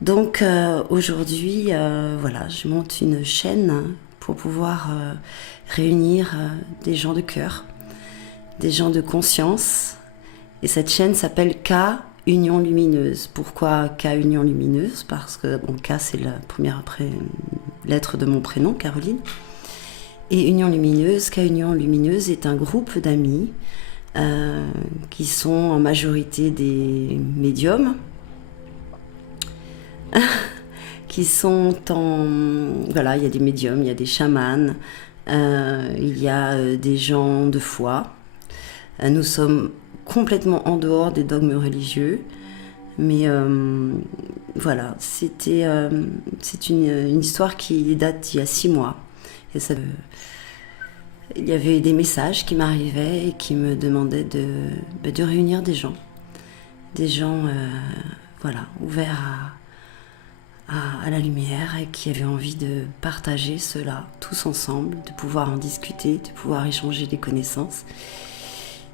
Donc aujourd'hui, voilà, je monte une chaîne pour pouvoir réunir des gens de cœur, des gens de conscience. Et cette chaîne s'appelle K Union Lumineuse. Pourquoi K Union Lumineuse? Parce que bon, K c'est la première lettre de mon prénom, Caroline. Et Union Lumineuse, K Union Lumineuse est un groupe d'amis qui sont en majorité des médiums, qui sont en... Voilà, il y a des médiums, il y a des chamans, il y a des gens de foi. Nous sommes complètement en dehors des dogmes religieux, mais voilà, c'est une histoire qui date d'il y a 6 mois. Et ça, il y avait des messages qui m'arrivaient et qui me demandaient de réunir des gens voilà, ouverts à la lumière et qui avaient envie de partager cela tous ensemble, de pouvoir en discuter, de pouvoir échanger des connaissances.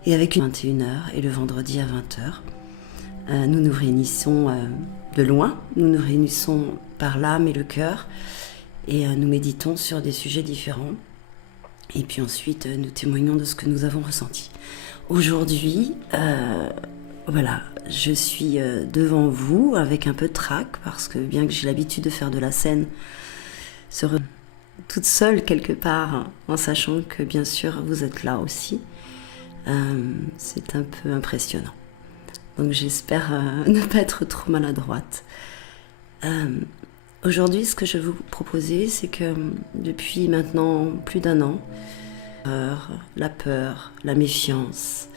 Et avec une 21h et le vendredi à 20h, nous nous réunissons de loin, nous nous réunissons par l'âme et le cœur et nous méditons sur des sujets différents. Et puis ensuite, nous témoignons de ce que nous avons ressenti. Aujourd'hui, voilà, je suis devant vous avec un peu de trac parce que bien que j'ai l'habitude de faire de la scène, toute seule quelque part, en sachant que bien sûr vous êtes là aussi, c'est un peu impressionnant. Donc j'espère ne pas être trop maladroite. Aujourd'hui, ce que je vais vous proposer, c'est que depuis maintenant plus d'1 an, la peur, la méfiance,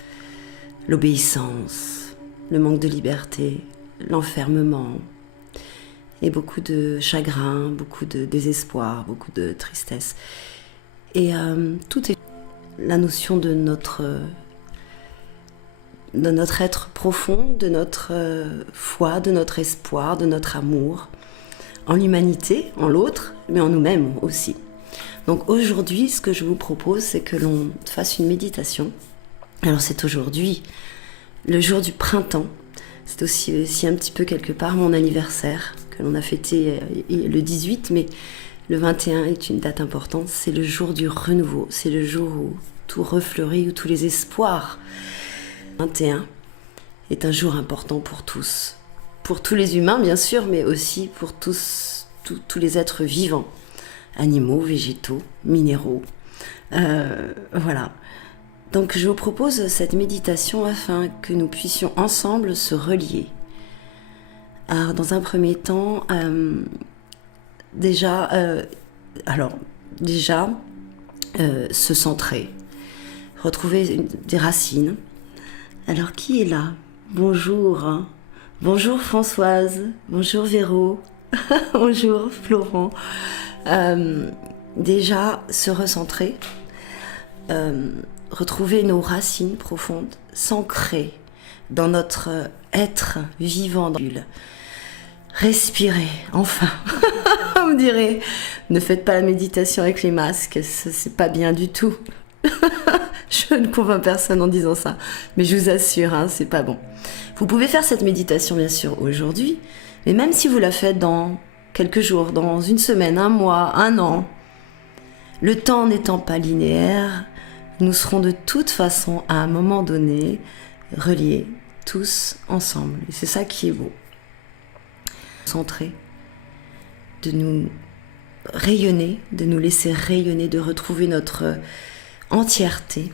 l'obéissance, le manque de liberté, l'enfermement, et beaucoup de chagrin, beaucoup de désespoir, beaucoup de tristesse. Et tout est la notion de notre être profond, de notre foi, de notre espoir, de notre amour, en l'humanité, en l'autre, mais en nous-mêmes aussi. Donc aujourd'hui, ce que je vous propose, c'est que l'on fasse une méditation. Alors c'est aujourd'hui, le jour du printemps. C'est aussi un petit peu quelque part mon anniversaire, que l'on a fêté le 18, mais le 21 est une date importante. C'est le jour du renouveau, c'est le jour où tout refleurit, où tous les espoirs. Le 21 est un jour important pour tous. Pour tous les humains, bien sûr, mais aussi pour tous les êtres vivants, animaux, végétaux, minéraux. Voilà. Donc, je vous propose cette méditation afin que nous puissions ensemble se relier. Alors, dans un premier temps, se centrer, retrouver des racines. Alors, qui est là? Bonjour. Bonjour Françoise, bonjour Véro, bonjour Florent. Déjà, se recentrer, retrouver nos racines profondes, s'ancrer dans notre être vivant. Respirer, enfin. Vous me direz, ne faites pas la méditation avec les masques, c'est pas bien du tout. Je ne convainc personne en disant ça, mais je vous assure, c'est pas bon. Vous pouvez faire cette méditation bien sûr aujourd'hui, mais même si vous la faites dans quelques jours, dans une semaine, 1 mois, 1 an, le temps n'étant pas linéaire, nous serons de toute façon à un moment donné reliés tous ensemble. Et c'est ça qui est beau. Centrer, de nous rayonner, de nous laisser rayonner, de retrouver notre entièreté,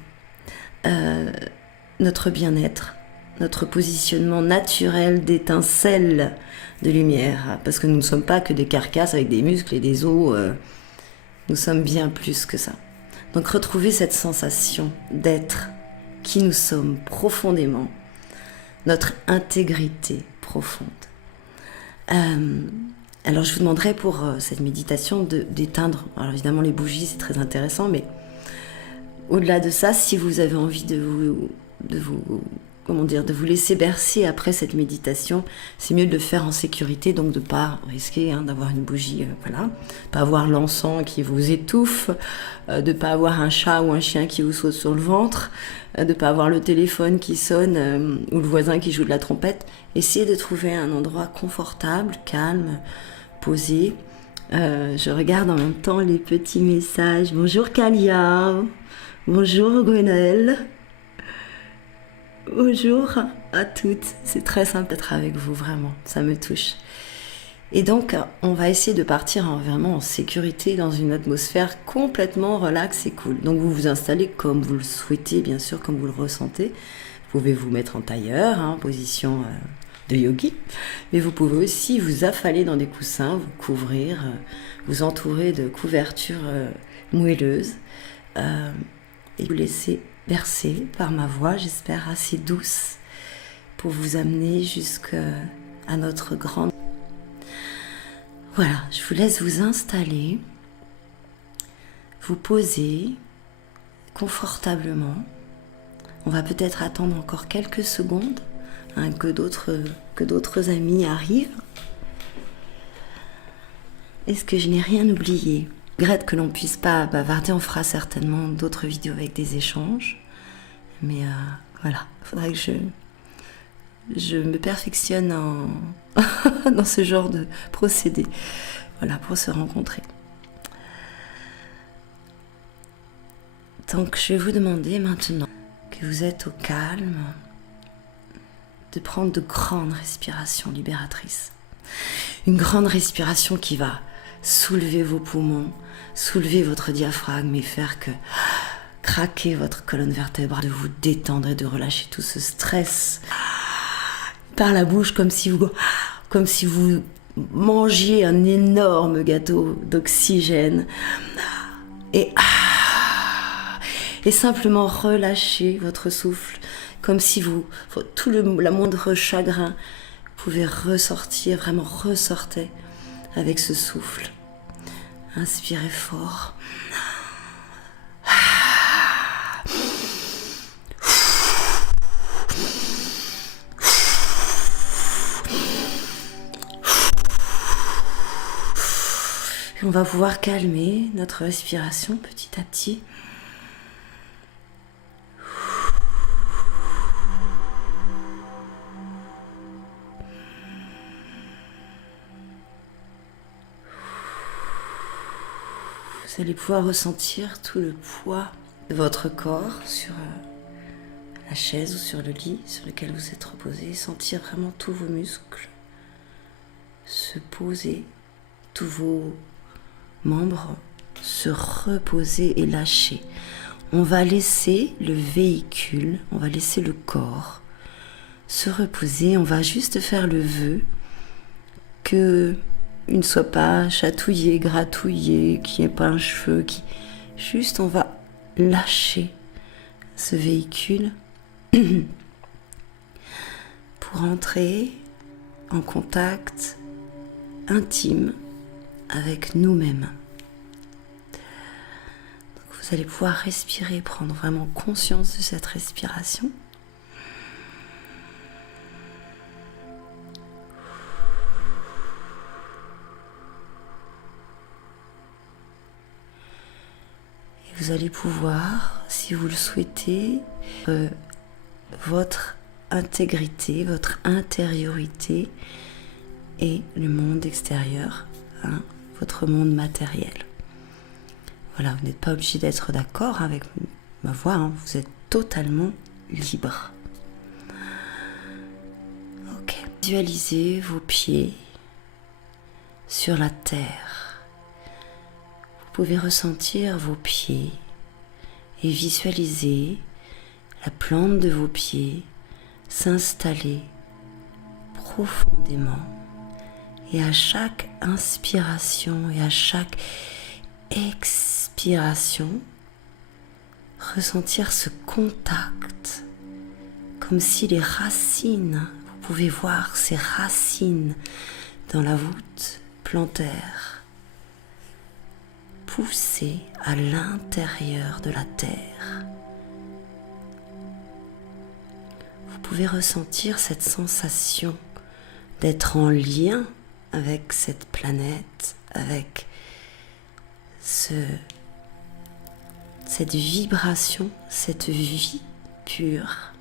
notre bien-être, notre positionnement naturel d'étincelle de lumière, parce que nous ne sommes pas que des carcasses avec des muscles et des os, nous sommes bien plus que ça. Donc retrouver cette sensation d'être qui nous sommes profondément, notre intégrité profonde. Alors je vous demanderai pour cette méditation d'éteindre, alors évidemment les bougies c'est très intéressant, mais au-delà de ça, si vous avez envie de vous comment dire, de vous laisser bercer après cette méditation. C'est mieux de le faire en sécurité, donc de ne pas risquer d'avoir une bougie, voilà, pas avoir l'encens qui vous étouffe, de ne pas avoir un chat ou un chien qui vous saute sur le ventre, de ne pas avoir le téléphone qui sonne ou le voisin qui joue de la trompette. Essayez de trouver un endroit confortable, calme, posé. Je regarde en même temps les petits messages. Bonjour Kalia, bonjour Gwenaëlle. Bonjour à toutes, c'est très simple d'être avec vous, vraiment, ça me touche. Et donc, on va essayer de partir vraiment en sécurité dans une atmosphère complètement relaxe et cool. Donc, vous vous installez comme vous le souhaitez, bien sûr, comme vous le ressentez. Vous pouvez vous mettre en tailleur, position de yogi, mais vous pouvez aussi vous affaler dans des coussins, vous couvrir, vous entourer de couvertures moelleuses et vous laisser bercé par ma voix, j'espère assez douce, pour vous amener jusqu'à notre grande... Voilà, je vous laisse vous installer, vous poser confortablement. On va peut-être attendre encore quelques secondes que d'autres amis arrivent. Est-ce que je n'ai rien oublié ? Je regrette que l'on ne puisse pas bavarder, on fera certainement d'autres vidéos avec des échanges. Mais voilà, il faudrait que je me perfectionne dans ce genre de procédé. Voilà, pour se rencontrer. Donc je vais vous demander maintenant que vous êtes au calme, de prendre de grandes respirations libératrices. Une grande respiration qui va soulever vos poumons, soulever votre diaphragme et faire que craquer votre colonne vertébrale, de vous détendre et de relâcher tout ce stress par la bouche comme si vous mangiez un énorme gâteau d'oxygène et simplement relâcher votre souffle comme si la moindre chagrin pouvait ressortir, vraiment ressortait avec ce souffle. Inspirez fort. On va pouvoir calmer notre respiration petit à petit. Vous allez pouvoir ressentir tout le poids de votre corps sur la chaise ou sur le lit sur lequel vous êtes reposé. Sentir vraiment tous vos muscles se poser, tous vos membres se reposer et lâcher. On va laisser le véhicule, on va laisser le corps se reposer. On va juste faire le vœu que il ne soit pas chatouillé, gratouillé, qu'il n'y ait pas un cheveu, juste on va lâcher ce véhicule pour entrer en contact intime avec nous-mêmes. Donc vous allez pouvoir respirer, prendre vraiment conscience de cette respiration. Vous allez pouvoir, si vous le souhaitez, votre intégrité, votre intériorité et le monde extérieur, votre monde matériel. Voilà, vous n'êtes pas obligé d'être d'accord avec ma voix, vous êtes totalement libre. Ok, visualisez vos pieds sur la terre. Vous pouvez ressentir vos pieds et visualiser la plante de vos pieds s'installer profondément. Et à chaque inspiration et à chaque expiration, ressentir ce contact, comme si les racines, vous pouvez voir ces racines dans la voûte plantaire, pousser à l'intérieur de la terre. Vous pouvez ressentir cette sensation d'être en lien avec cette planète, avec cette vibration, cette vie pure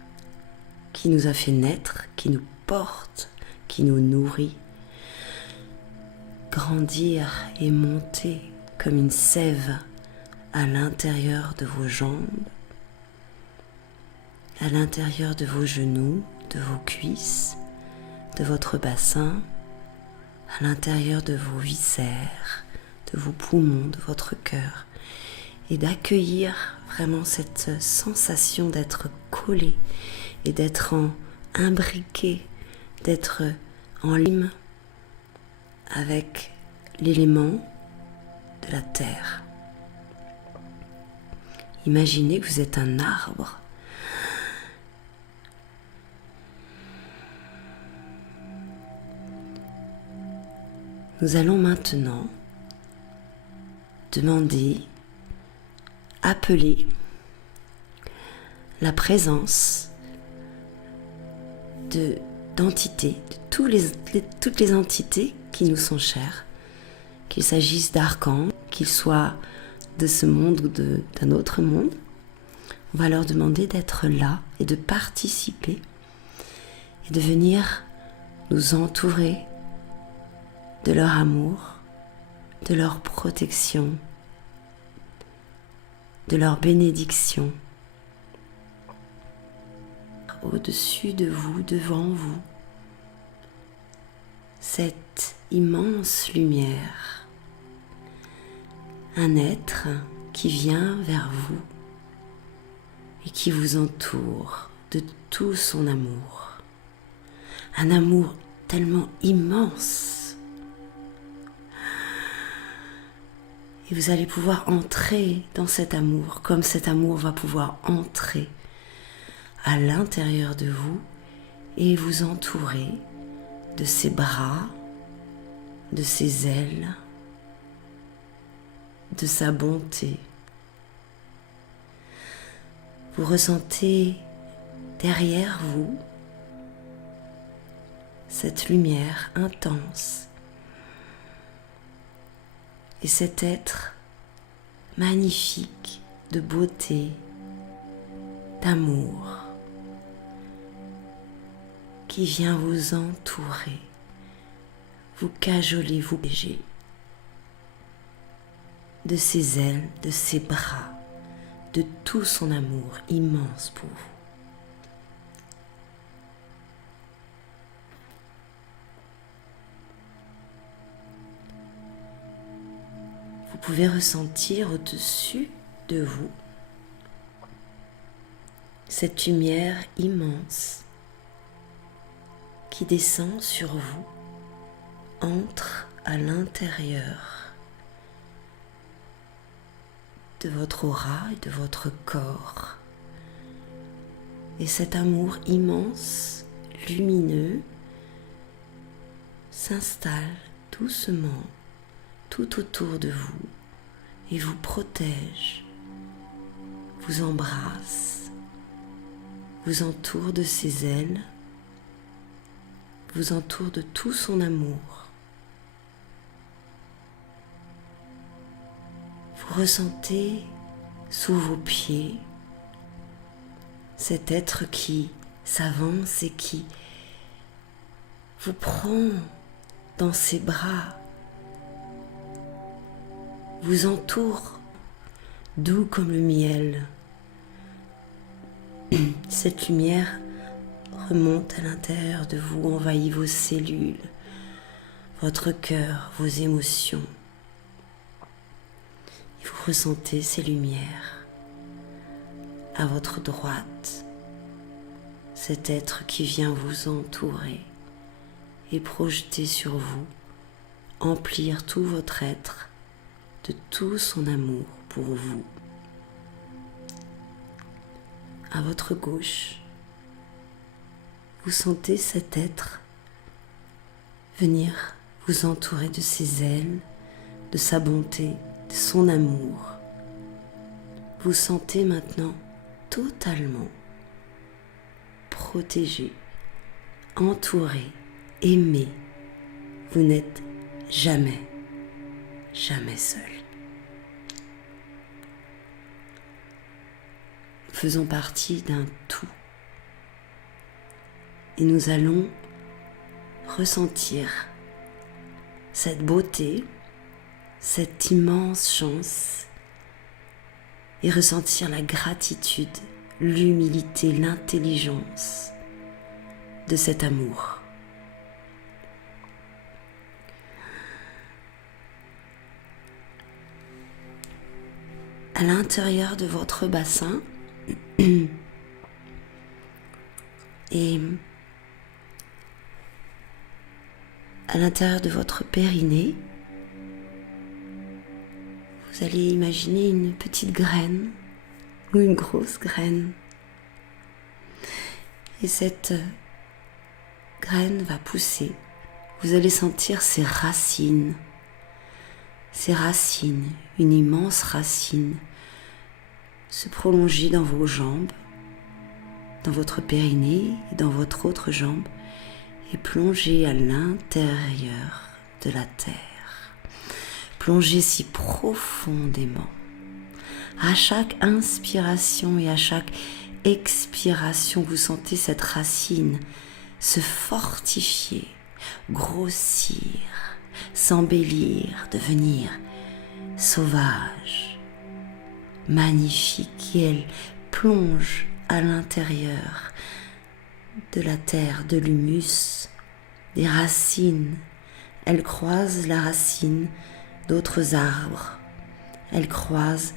qui nous a fait naître, qui nous porte, qui nous nourrit, grandir et monter comme une sève à l'intérieur de vos jambes, à l'intérieur de vos genoux, de vos cuisses, de votre bassin, à l'intérieur de vos viscères, de vos poumons, de votre cœur, et d'accueillir vraiment cette sensation d'être collé et d'être imbriqué, d'être en lien avec l'élément de la terre. Imaginez que vous êtes un arbre. Nous allons maintenant demander, appeler la présence d'entités, de toutes les entités qui nous sont chères, qu'il s'agisse d'archanges, qu'ils soient de ce monde ou d'un autre monde. On va leur demander d'être là et de participer et de venir nous entourer de leur amour, de leur protection, de leur bénédiction. Au-dessus de vous, devant vous, cette immense lumière, un être qui vient vers vous et qui vous entoure de tout son amour. Un amour tellement immense. Et vous allez pouvoir entrer dans cet amour, comme cet amour va pouvoir entrer à l'intérieur de vous et vous entourer de ses bras, de ses ailes, de sa bonté. Vous ressentez derrière vous cette lumière intense et cet être magnifique de beauté, d'amour qui vient vous entourer, vous cajoler, vous protéger de ses ailes, de ses bras, de tout son amour immense pour vous. Vous pouvez ressentir au-dessus de vous cette lumière immense qui descend sur vous, entre à l'intérieur de votre aura et de votre corps. Et cet amour immense, lumineux, s'installe doucement tout autour de vous et vous protège, vous embrasse, vous entoure de ses ailes, vous entoure de tout son amour. Vous ressentez sous vos pieds cet être qui s'avance et qui vous prend dans ses bras, vous entoure doux comme le miel. Cette lumière remonte à l'intérieur de vous, envahit vos cellules, votre cœur, vos émotions. Et vous ressentez ces lumières à votre droite, cet être qui vient vous entourer et projeter sur vous, emplir tout votre être de tout son amour pour vous. À votre gauche, vous sentez cet être venir vous entourer de ses ailes, de sa bonté, de son amour. Vous sentez maintenant totalement protégé, entouré, aimé. Vous n'êtes jamais, jamais seul. Nous faisons partie d'un tout. Et nous allons ressentir cette beauté, cette immense chance et ressentir la gratitude, l'humilité, l'intelligence de cet amour. À l'intérieur de votre bassin et à l'intérieur de votre périnée, vous allez imaginer une petite graine ou une grosse graine. Et cette graine va pousser. Vous allez sentir ses racines, une immense racine, se prolonger dans vos jambes, dans votre périnée et dans votre autre jambe et plonger à l'intérieur de la terre. Plongez si profondément. À chaque inspiration et à chaque expiration, vous sentez cette racine se fortifier, grossir, s'embellir, devenir sauvage, magnifique. Et elle plonge à l'intérieur de la terre, de l'humus, des racines. Elle croise la racine d'autres arbres. Elle croise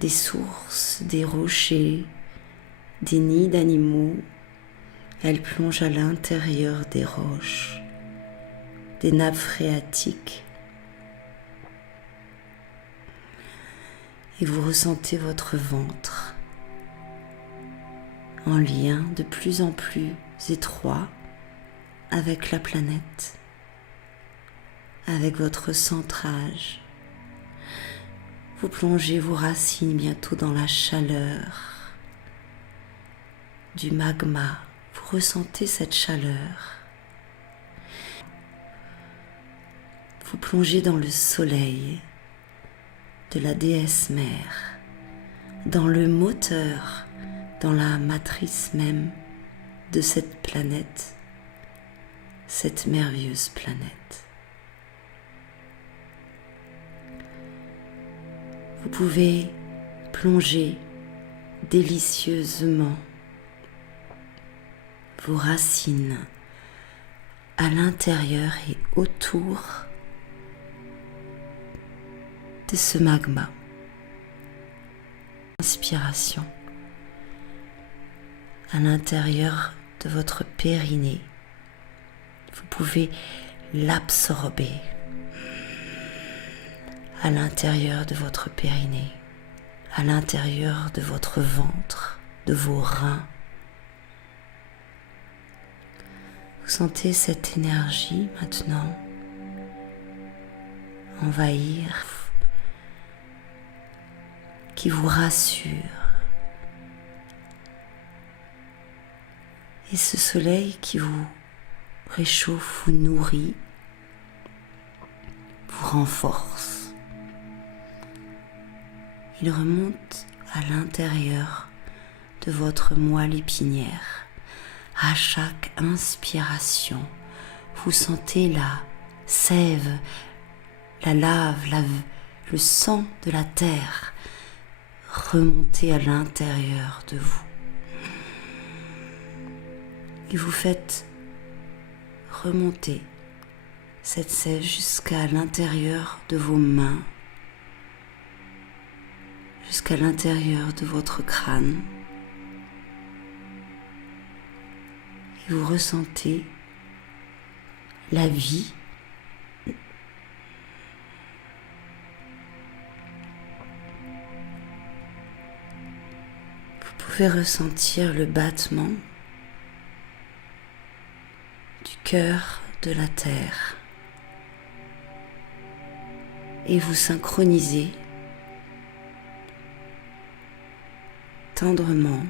des sources, des rochers, des nids d'animaux. Elle plonge à l'intérieur des roches, des nappes phréatiques. Et vous ressentez votre ventre en lien de plus en plus étroit avec la planète, avec votre centrage. Vous plongez vos racines bientôt dans la chaleur du magma. Vous ressentez cette chaleur. Vous plongez dans le soleil de la déesse mère, dans le moteur, dans la matrice même de cette planète, cette merveilleuse planète. Vous pouvez plonger délicieusement vos racines à l'intérieur et autour de ce magma. Inspiration à l'intérieur de votre périnée. Vous pouvez l'absorber à l'intérieur de votre périnée, à l'intérieur de votre ventre, de vos reins. Vous sentez cette énergie maintenant envahir, qui vous rassure. Et ce soleil qui vous réchauffe, vous nourrit, vous renforce. Il remonte à l'intérieur de votre moelle épinière. À chaque inspiration, vous sentez la sève, la lave, le sang de la terre remonter à l'intérieur de vous. Et vous faites remonter cette sève jusqu'à l'intérieur de vos mains, jusqu'à l'intérieur de votre crâne. Et vous ressentez la vie Vous pouvez ressentir le battement du cœur de la terre et vous synchroniser tendrement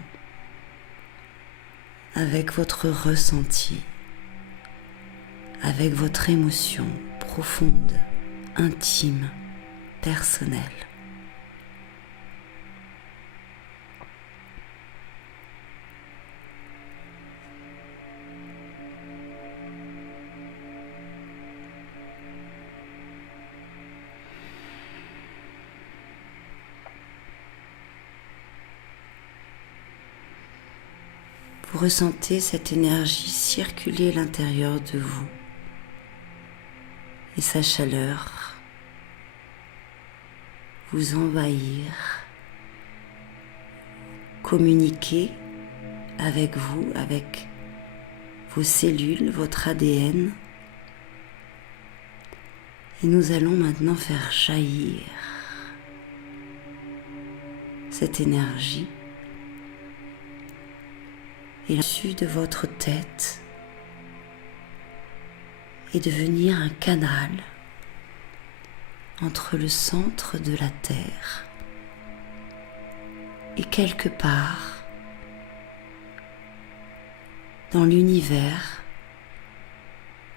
avec votre ressenti, avec votre émotion profonde, intime, personnelle. Vous ressentez cette énergie circuler à l'intérieur de vous et sa chaleur vous envahir, communiquer avec vous, avec vos cellules, votre ADN. Et nous allons maintenant faire jaillir cette énergie et au-dessus de votre tête et devenir un canal entre le centre de la Terre et quelque part dans l'univers,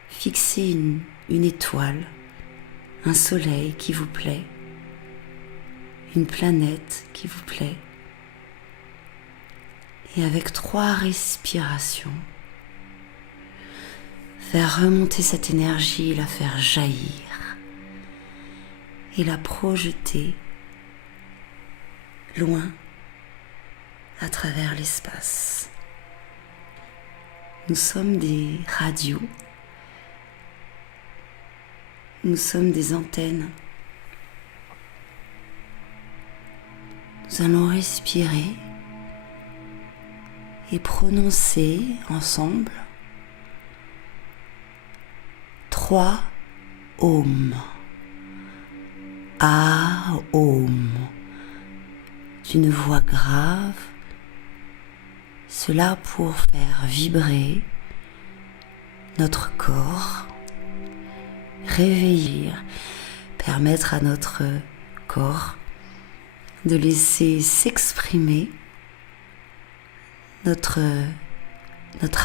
fixez une étoile, un soleil qui vous plaît, une planète qui vous plaît. Et avec 3 respirations, faire remonter cette énergie et la faire jaillir et la projeter loin à travers l'espace. Nous sommes des radios, nous sommes des antennes. Nous allons respirer et prononcer ensemble 3 ohms. A, Om, d'une voix grave, cela pour faire vibrer notre corps, réveiller, permettre à notre corps de laisser s'exprimer notre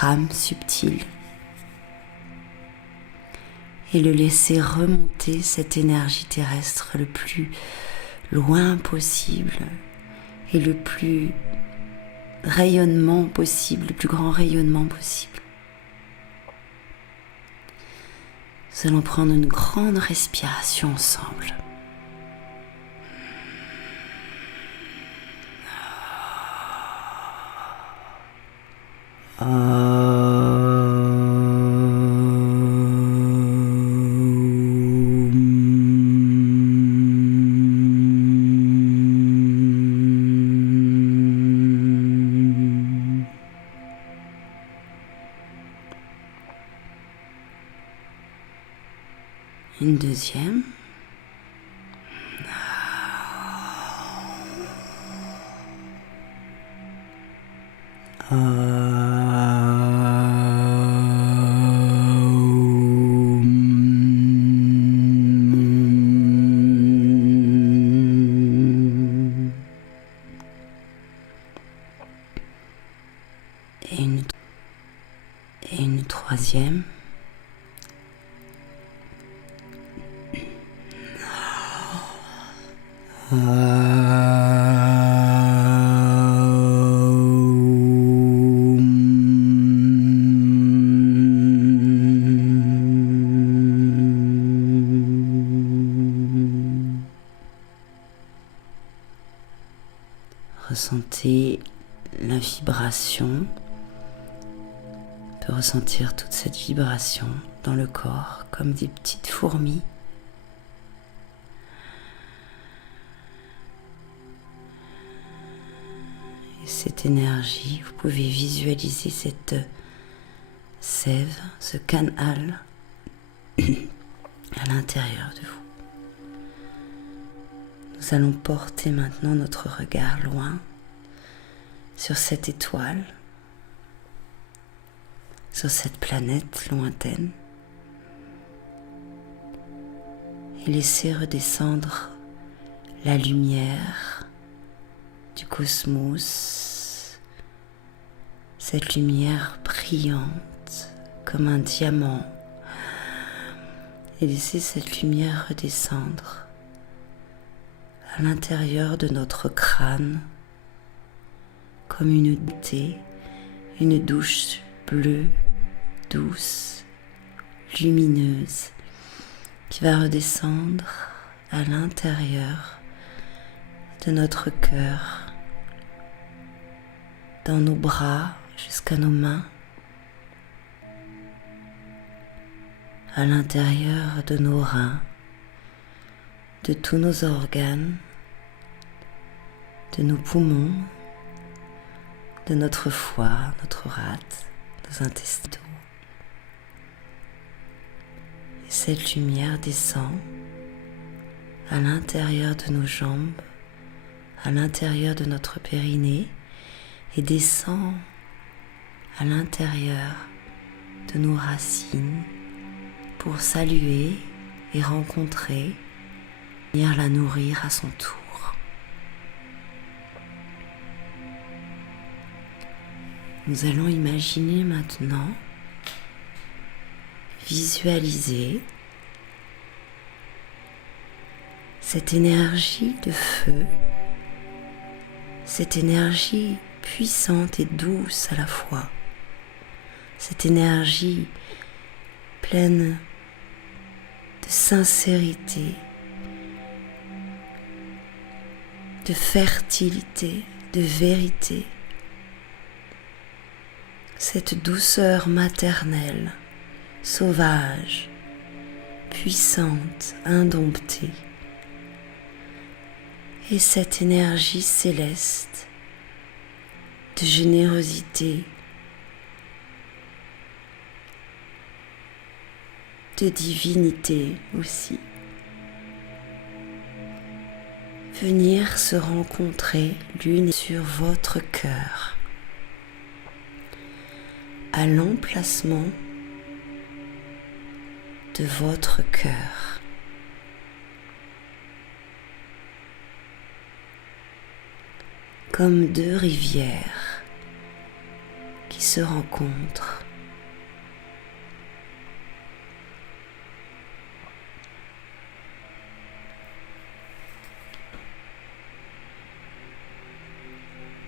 âme subtile et le laisser remonter cette énergie terrestre le plus loin possible et le plus rayonnement possible, le plus grand rayonnement possible. Nous allons prendre une grande respiration ensemble. Une deuxième. Et une troisième. Ressentez la vibration. On peut ressentir toute cette vibration dans le corps comme des petites fourmis. Et cette énergie, vous pouvez visualiser cette sève, ce canal à l'intérieur de vous. Nous allons porter maintenant notre regard loin sur cette étoile, sur cette planète lointaine et laisser redescendre la lumière du cosmos, cette lumière brillante comme un diamant et laissez cette lumière redescendre à l'intérieur de notre crâne comme une douche bleue, douce, lumineuse qui va redescendre à l'intérieur de notre cœur, dans nos bras jusqu'à nos mains, à l'intérieur de nos reins, de tous nos organes, de nos poumons, de notre foie, notre rate, nos intestins. Et cette lumière descend à l'intérieur de nos jambes, à l'intérieur de notre périnée et descend à l'intérieur de nos racines pour saluer et rencontrer, venir la nourrir à son tour. Nous allons imaginer maintenant, visualiser cette énergie de feu, cette énergie puissante et douce à la fois, cette énergie pleine de sincérité, de fertilité, de vérité, cette douceur maternelle, sauvage, puissante, indomptée, et cette énergie céleste de générosité, de divinité aussi. Venir se rencontrer l'une sur votre cœur, à l'emplacement de votre cœur. Comme deux rivières qui se rencontrent.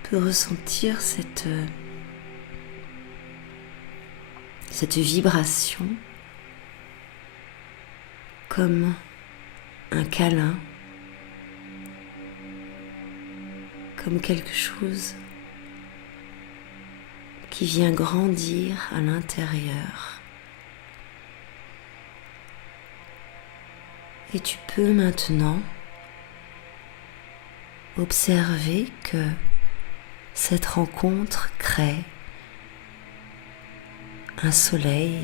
On peut ressentir cette vibration comme un câlin, comme quelque chose qui vient grandir à l'intérieur. Et tu peux maintenant observer que cette rencontre crée un soleil,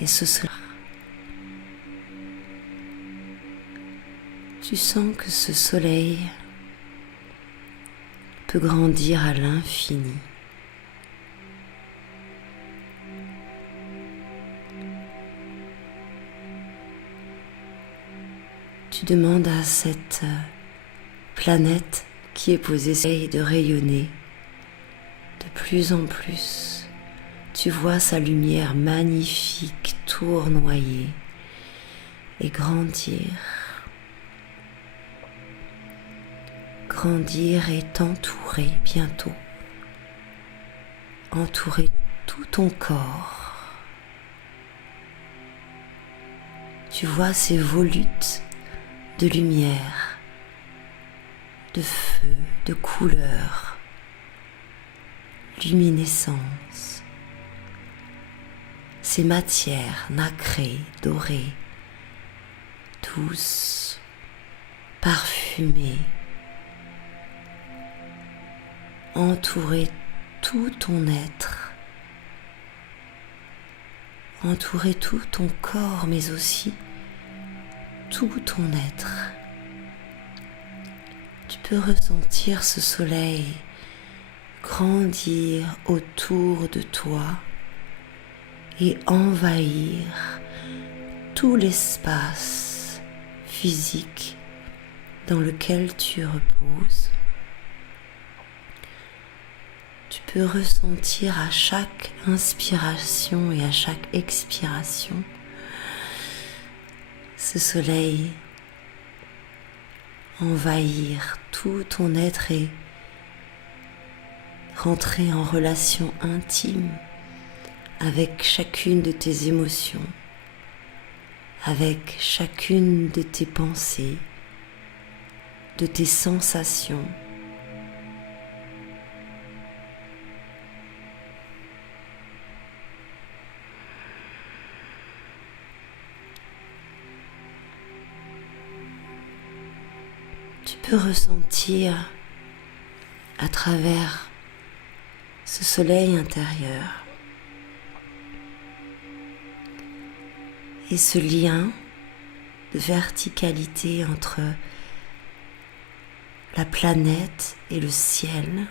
et ce soleil, tu sens que ce soleil peut grandir à l'infini. Tu demandes à cette planète qui est posée de rayonner de plus en plus. Tu vois sa lumière magnifique tournoyer et grandir. Grandir et t'entourer bientôt. Entourer tout ton corps. Tu vois ces volutes de lumière, de feu, de couleurs, luminescence. Ces matières nacrées, dorées, douces, parfumées, entourer tout ton être, entourer tout ton corps, mais aussi tout ton être. Tu peux ressentir ce soleil grandir autour de toi et envahir tout l'espace physique dans lequel tu reposes. Tu peux ressentir à chaque inspiration et à chaque expiration ce soleil envahir tout ton être et rentrer en relation intime avec chacune de tes émotions, avec chacune de tes pensées, de tes sensations. Tu peux ressentir à travers ce soleil intérieur et ce lien de verticalité entre la planète et le ciel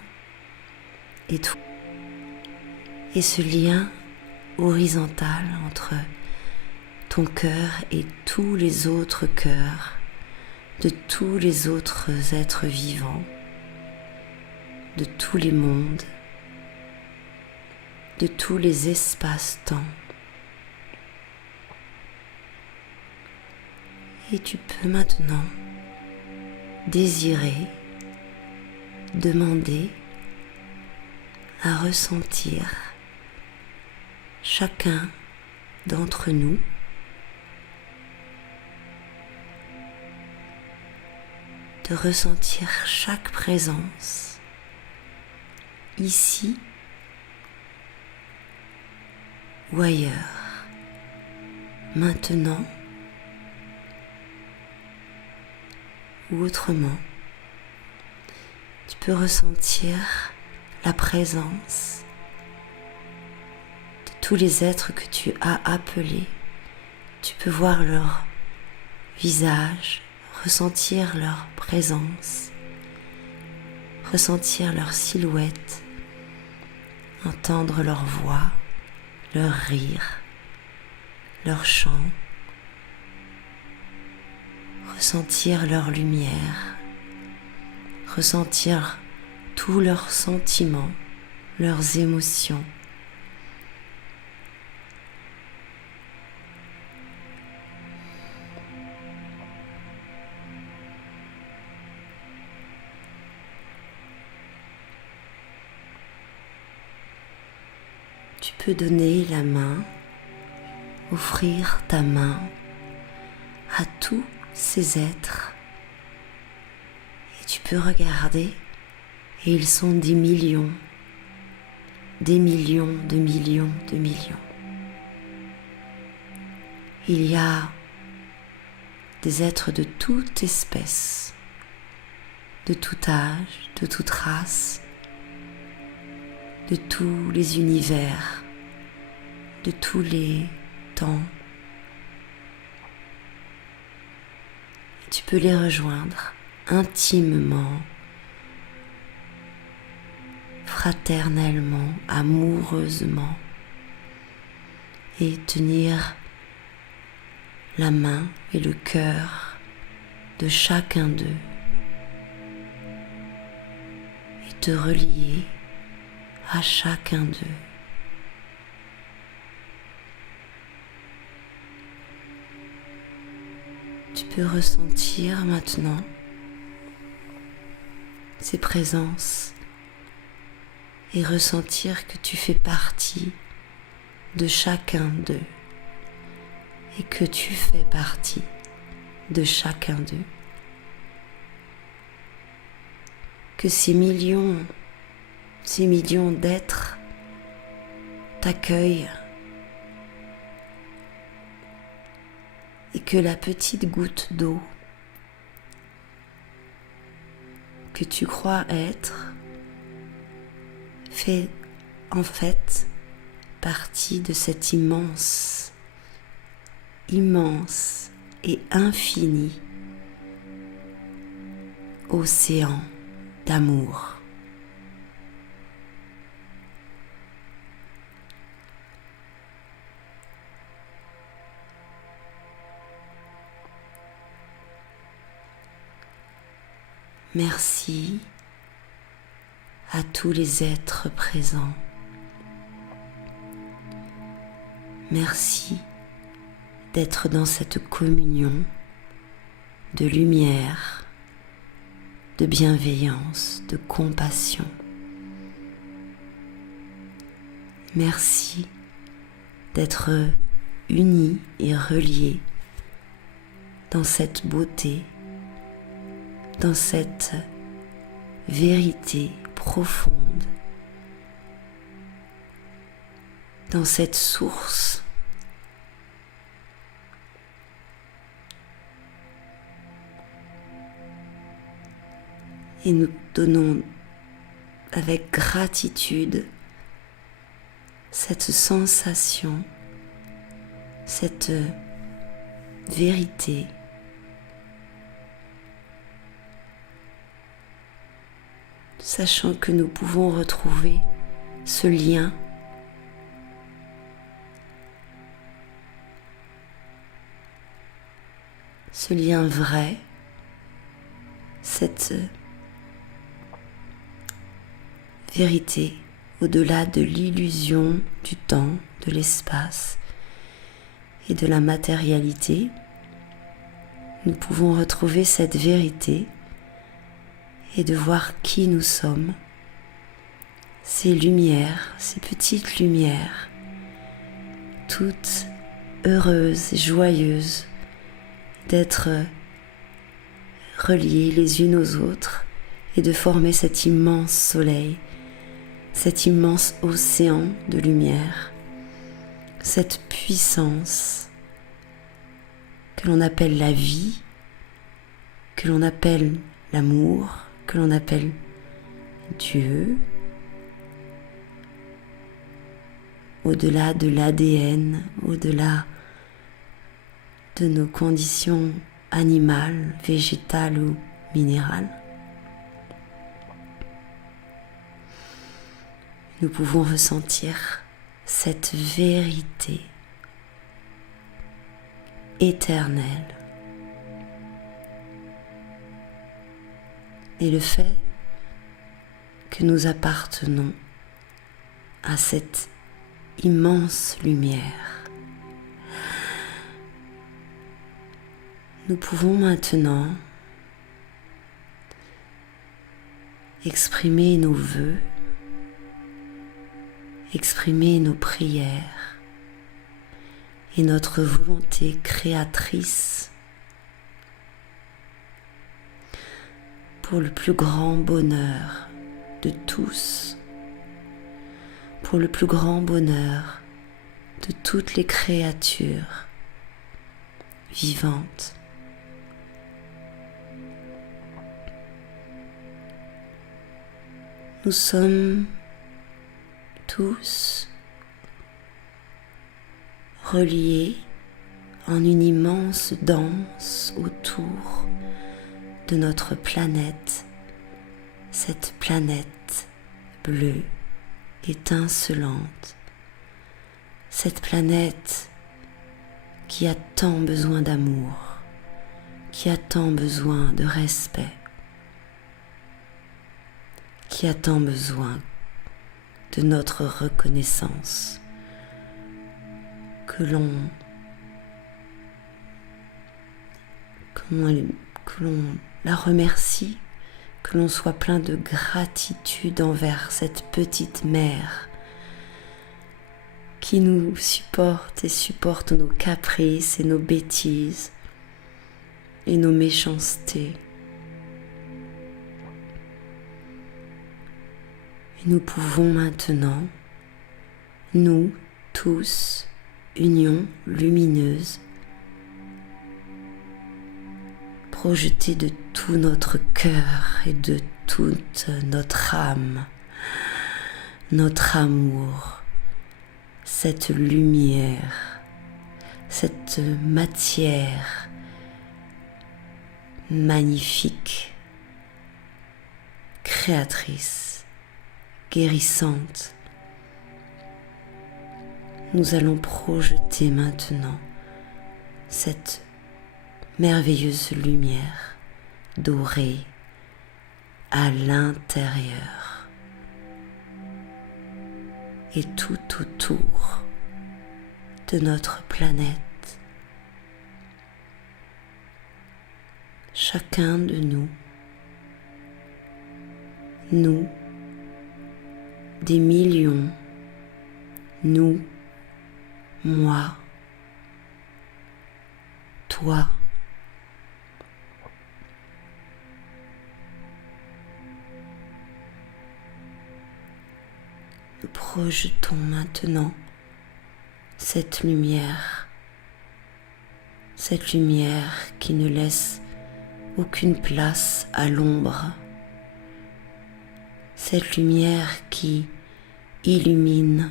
et tout, et ce lien horizontal entre ton cœur et tous les autres cœurs de tous les autres êtres vivants, de tous les mondes, de tous les espaces-temps. Et tu peux maintenant désirer, demander à ressentir chacun d'entre nous de ressentir chaque présence ici ou ailleurs, maintenant ou autrement. Tu peux ressentir la présence de tous les êtres que tu as appelés. Tu peux voir leur visage, ressentir leur présence, ressentir leur silhouette, entendre leur voix, leur rire, leur chant, ressentir leur lumière, ressentir tous leurs sentiments, leurs émotions. Tu peux donner la main, offrir ta main à tous ces êtres et tu peux regarder et ils sont des millions de millions de millions. Il y a des êtres de toute espèce, de tout âge, de toute race, de tous les univers, de tous les temps. Et tu peux les rejoindre intimement, fraternellement, amoureusement et tenir la main et le cœur de chacun d'eux et te relier à chacun d'eux. Tu peux ressentir maintenant ces présences et ressentir que tu fais partie de chacun d'eux et que tu fais partie de chacun d'eux. Que ces millions d'êtres t'accueillent et que la petite goutte d'eau que tu crois être fait en fait partie de cet immense et infini océan d'amour. Merci à tous les êtres présents. Merci d'être dans cette communion de lumière, de bienveillance, de compassion. Merci d'être unis et reliés dans cette beauté, dans cette vérité profonde, dans cette source. Et nous donnons avec gratitude cette sensation, cette vérité, sachant que nous pouvons retrouver ce lien vrai, cette vérité au-delà de l'illusion du temps, de l'espace et de la matérialité. Nous pouvons retrouver cette vérité et de voir qui nous sommes, ces lumières, ces petites lumières, toutes heureuses et joyeuses d'être reliées les unes aux autres et de former cet immense soleil, cet immense océan de lumière, cette puissance que l'on appelle la vie, que l'on appelle l'amour, que l'on appelle Dieu, au-delà de l'ADN, au-delà de nos conditions animales, végétales ou minérales. Nous pouvons ressentir cette vérité éternelle. Et le fait que nous appartenons à cette immense lumière. Nous pouvons maintenant exprimer nos vœux, exprimer nos prières et notre volonté créatrice pour le plus grand bonheur de tous, pour le plus grand bonheur de toutes les créatures vivantes. Nous sommes tous reliés en une immense danse autour de notre planète, cette planète bleue, étincelante, cette planète qui a tant besoin d'amour, qui a tant besoin de respect, qui a tant besoin de notre reconnaissance, que l'on la remercie, que l'on soit plein de gratitude envers cette petite mère qui nous supporte et supporte nos caprices et nos bêtises et nos méchancetés. Et nous pouvons maintenant, nous tous, union lumineuse, projeter de tout notre cœur et de toute notre âme, notre amour, cette lumière, cette matière magnifique, créatrice, guérissante. Nous allons projeter maintenant cette merveilleuse lumière dorée à l'intérieur et tout autour de notre planète. Chacun de nous, des millions, nous, moi, toi. Nous projetons maintenant cette lumière qui ne laisse aucune place à l'ombre, cette lumière qui illumine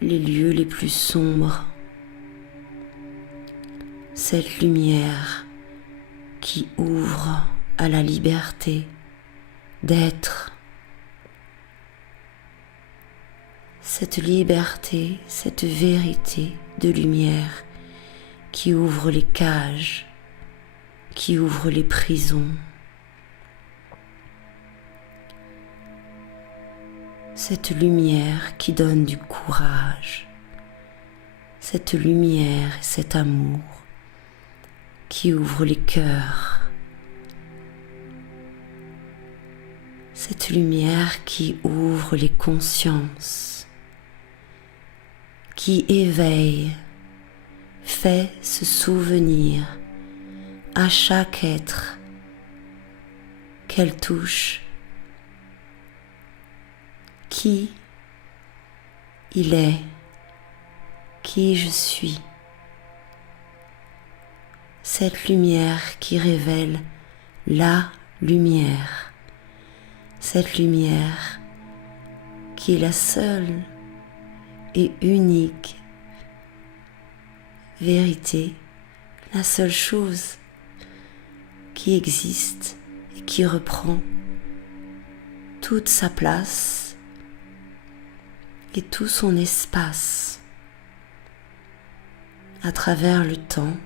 les lieux les plus sombres, cette lumière qui ouvre à la liberté d'être, cette liberté, cette vérité de lumière qui ouvre les cages, qui ouvre les prisons. Cette lumière qui donne du courage, cette lumière et cet amour qui ouvre les cœurs, cette lumière qui ouvre les consciences, qui éveille, fait se souvenir à chaque être qu'elle touche qui il est, qui je suis. Cette lumière qui révèle la lumière, cette lumière qui est la seule et unique vérité, la seule chose qui existe et qui reprend toute sa place et tout son espace à travers le temps.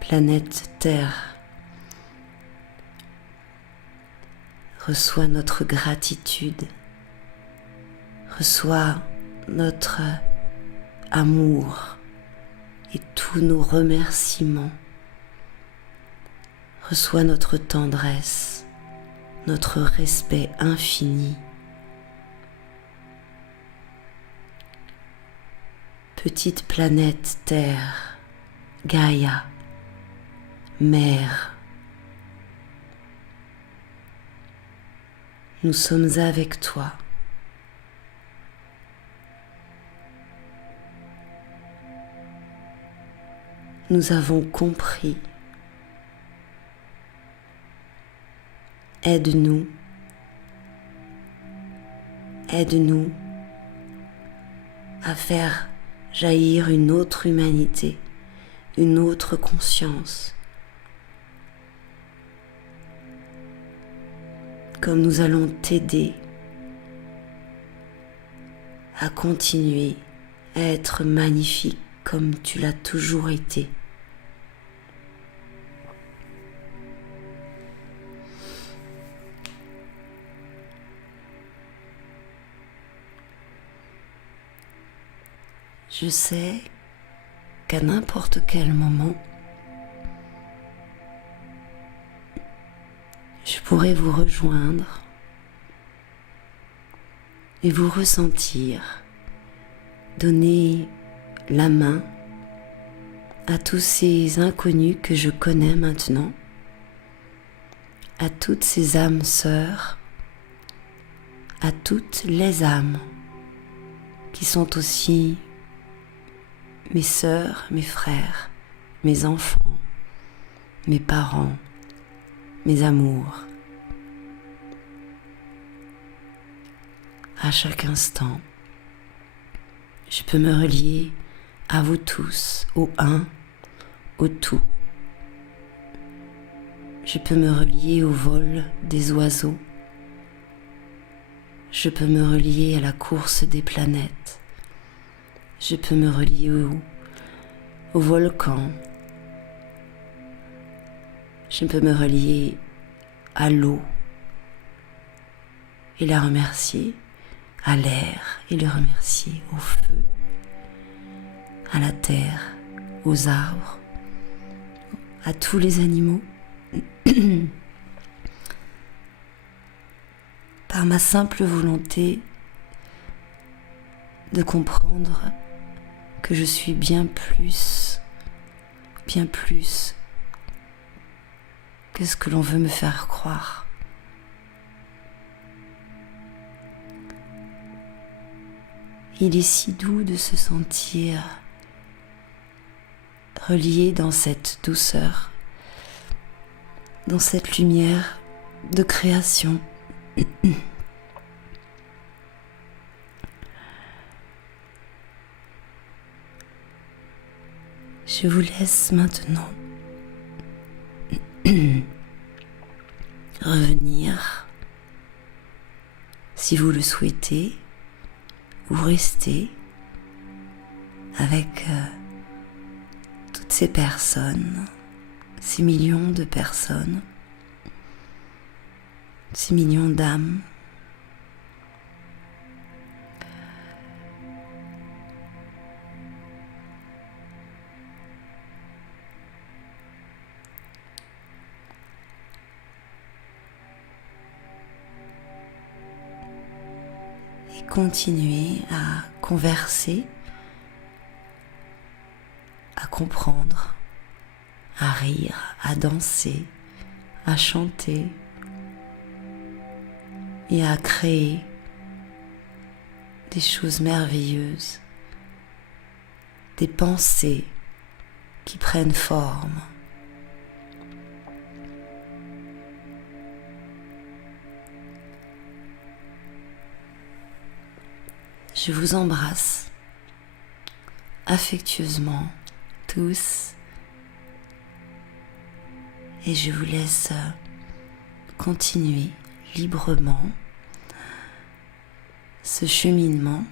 Planète Terre, reçois notre gratitude, reçois notre amour et tous nos remerciements, reçois notre tendresse, notre respect infini. Petite planète Terre, Gaïa, Mère, nous sommes avec toi. Nous avons compris. Aide-nous à faire jaillir une autre humanité, une autre conscience. Comme nous allons t'aider à continuer à être magnifique comme tu l'as toujours été. Je sais qu'à n'importe quel moment, je pourrais vous rejoindre et vous ressentir, donner la main à tous ces inconnus que je connais maintenant, à toutes ces âmes sœurs, à toutes les âmes qui sont aussi mes sœurs, mes frères, mes enfants, mes parents, mes amours. À chaque instant, je peux me relier à vous tous, au un, au tout. Je peux me relier au vol des oiseaux. Je peux me relier à la course des planètes. Je peux me relier au volcan. Je peux me relier à l'eau et la remercier, à l'air et le remercier, au feu, à la terre, aux arbres, à tous les animaux. Par ma simple volonté de comprendre que je suis bien plus que ce que l'on veut me faire croire. Il est si doux de se sentir relié dans cette douceur, dans cette lumière de création. Je vous laisse maintenant revenir, si vous le souhaitez, ou rester avec toutes ces personnes, ces millions de personnes, ces millions d'âmes. Et continuez à converser, à comprendre, à rire, à danser, à chanter et à créer des choses merveilleuses, des pensées qui prennent forme. Je vous embrasse affectueusement tous et je vous laisse continuer librement ce cheminement